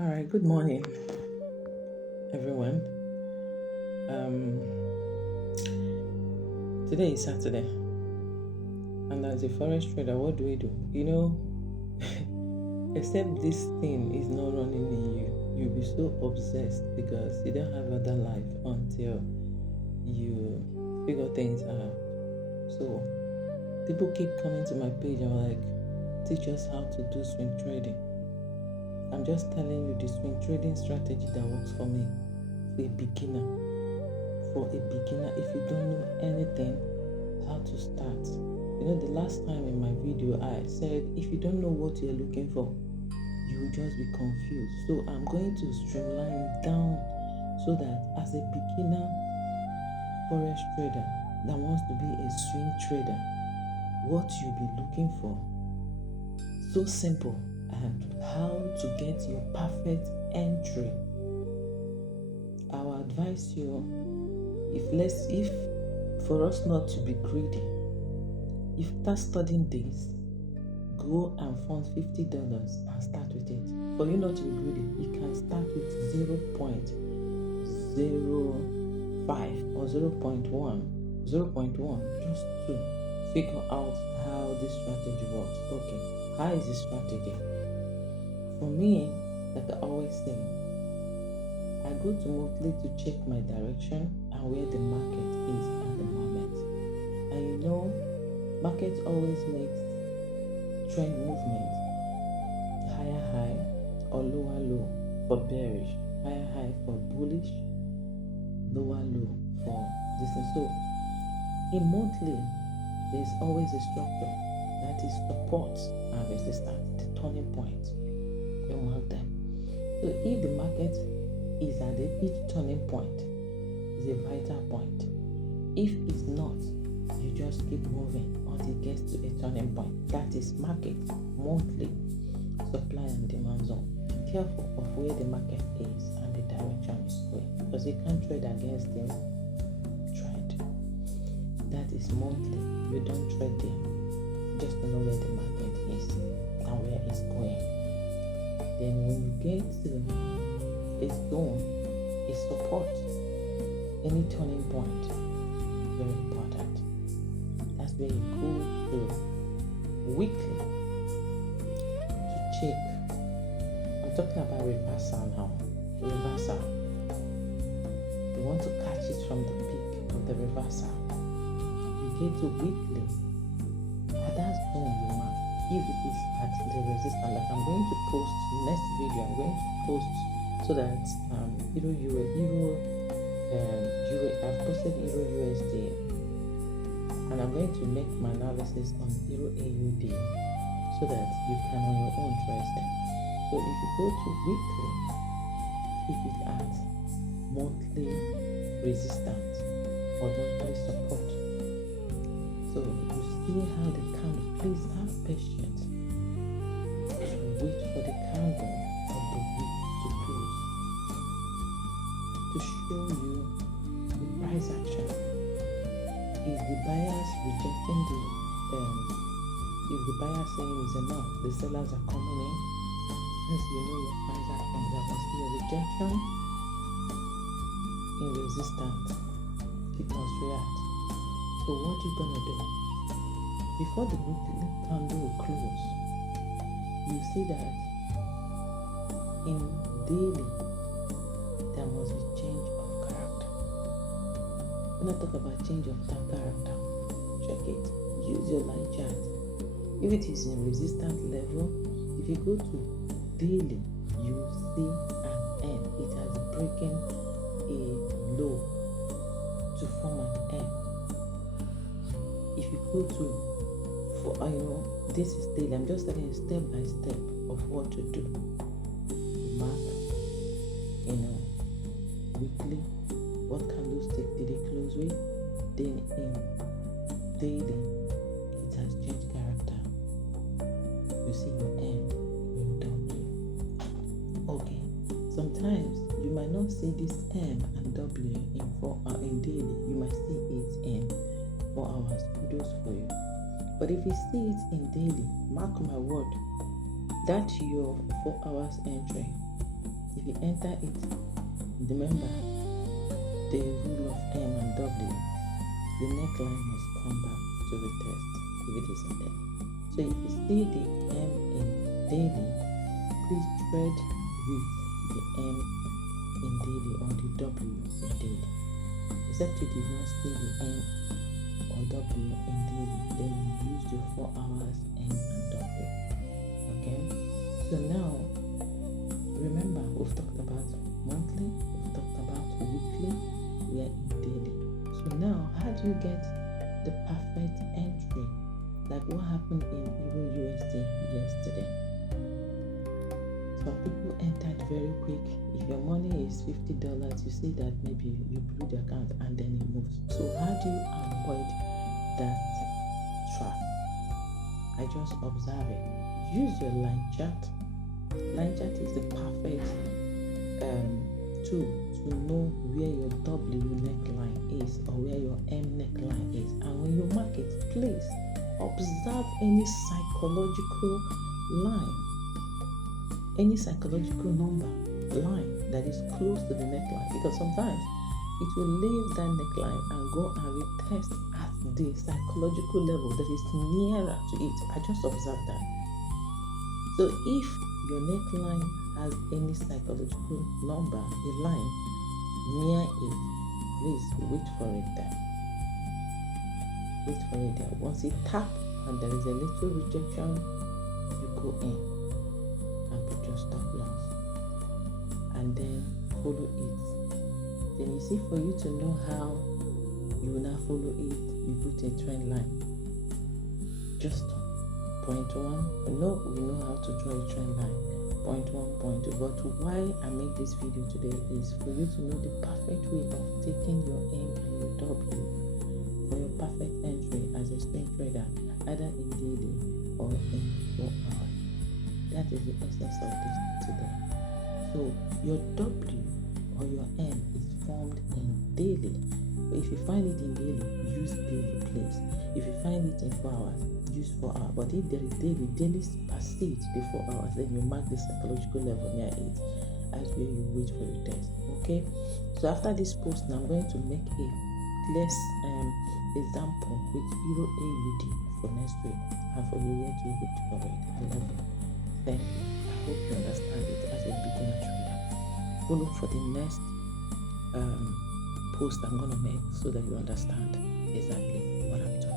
All right, good morning, everyone. Um, Today is Saturday, and as a forex trader, what do we do? Except this thing is not running in you, you'll be so obsessed because you don't have other life until you figure things out. So, people keep coming to my page and like, teach us how to do swing trading. I'm just telling you the swing trading strategy that works for me for a beginner. If you don't know anything, how to start. The last time in my video I said if you don't know what you're looking for, you will just be confused. So I'm going to streamline it down so that as a beginner forex trader that wants to be a swing trader, what you'll be looking for, so simple, and how to get your perfect entry. I will advise you, if for us not to be greedy, if after studying this, go and fund $50 and start with it. For you not to be greedy, you can start with 0.05 or 0.1, just to figure out how this strategy works. Okay, how is this strategy? For me, like I always say, I go to monthly to check my direction and where the market is at the moment. And market always makes trend movement, higher high or lower low for bearish, higher high for bullish, lower low for this. So in monthly, there's always a structure that is support and resistance, the turning point. You mark them. So if the market is at each turning point, is a vital point. If it's not, you just keep moving until it gets to a turning point. That is market monthly supply and demand zone. Be careful of where the market is and the direction is going, because you can't trade against the trend. That is monthly. You don't trade there. Just to know where the market is and where it's going. Then when you get to a zone, a support, any turning point, very important. That's where you go to weekly to check. I'm talking about reversal now. Reversal. You want to catch it from the peak of the reversal. You get to weekly. At that zone you mark. If it is at the resistance, like I'm going to post next video, I'm going to post so that I've posted Euro USD, and I'm going to make my analysis on Euro AUD so that you can on your own trace it. So if you go to weekly, if it's at monthly resistance or monthly support, so you see how the candle, please have patience to wait for the candle of the week to close to show you the price action. Is the buyers rejecting if the buyer saying is enough, the sellers are coming in, as you know your price action, there must be a rejection in resistance, it must react. So what you gonna do? Before the weekly candle will close, you see that in daily there must be change of character. When I talk about change of character, check it. Use your line chart. If it is in resistance level, if you go to daily, you will see an end. It has broken a low to form an end. If you go to, this is daily. I'm just telling you step by step of what to do. Mark, weekly, what candlestick did it close with? Then in daily, it has changed character. You see your end, your W. Okay, sometimes you might not see this M and W in daily. You might see it in 4 hours. Kudos for you. But if you see it in daily, mark my word, that's your 4 hours entry. if you enter it, remember the rule of M and W, the neckline must come back to the test if it isn't there. So if you see the M in daily, please tread with the M in daily or the W in daily. Except you did not see the M or W in daily, then you use your 4 hours M and W. Okay? So now, remember, we've talked about monthly, we've talked about weekly, we are in daily. So now, how do you get the perfect entry? Like what happened in Euro USD yesterday? Some people entered very quick. If your money is $50, you see that maybe you blew the account and then it moves. So how do you avoid that trap? I just observe it. Use your line chart. Line chart is the perfect tool to know where your W neckline is or where your M neckline is. And when you mark it, please observe any psychological line, any psychological number line that is close to the neckline, because sometimes it will leave that neckline and go and retest at the psychological level that is nearer to it. I just observed that. So if your neckline has any psychological number, a line near it, please wait for it there. Wait for it there. Once it tap and there is a little rejection, you go in and put your stop loss and then follow it. Then you see, for you to know how you will now follow it, you put a trend line. Just point 1. No, we know how to draw a trend line. Point 1, point 2. But why I make this video today is for you to know the perfect way of taking your M and your W for your perfect entry as a swing trader, either in daily or in 4 hours. That is the essence of this today. So your W or your M is formed in daily. But if you find it in daily, use daily, please. If you find it in 4 hours, use 4 hours. But if there is daily supersedes the 4 hours, then you mark the psychological level near it as where you wait for the test. Okay? So after this post, now I'm going to make a less example with Euro AUD for next week and for you where to wait for it. I love you. Thank you. I hope you understand it as a beginner trader. Follow for the next post I'm going to make so that you understand exactly what I'm talking about.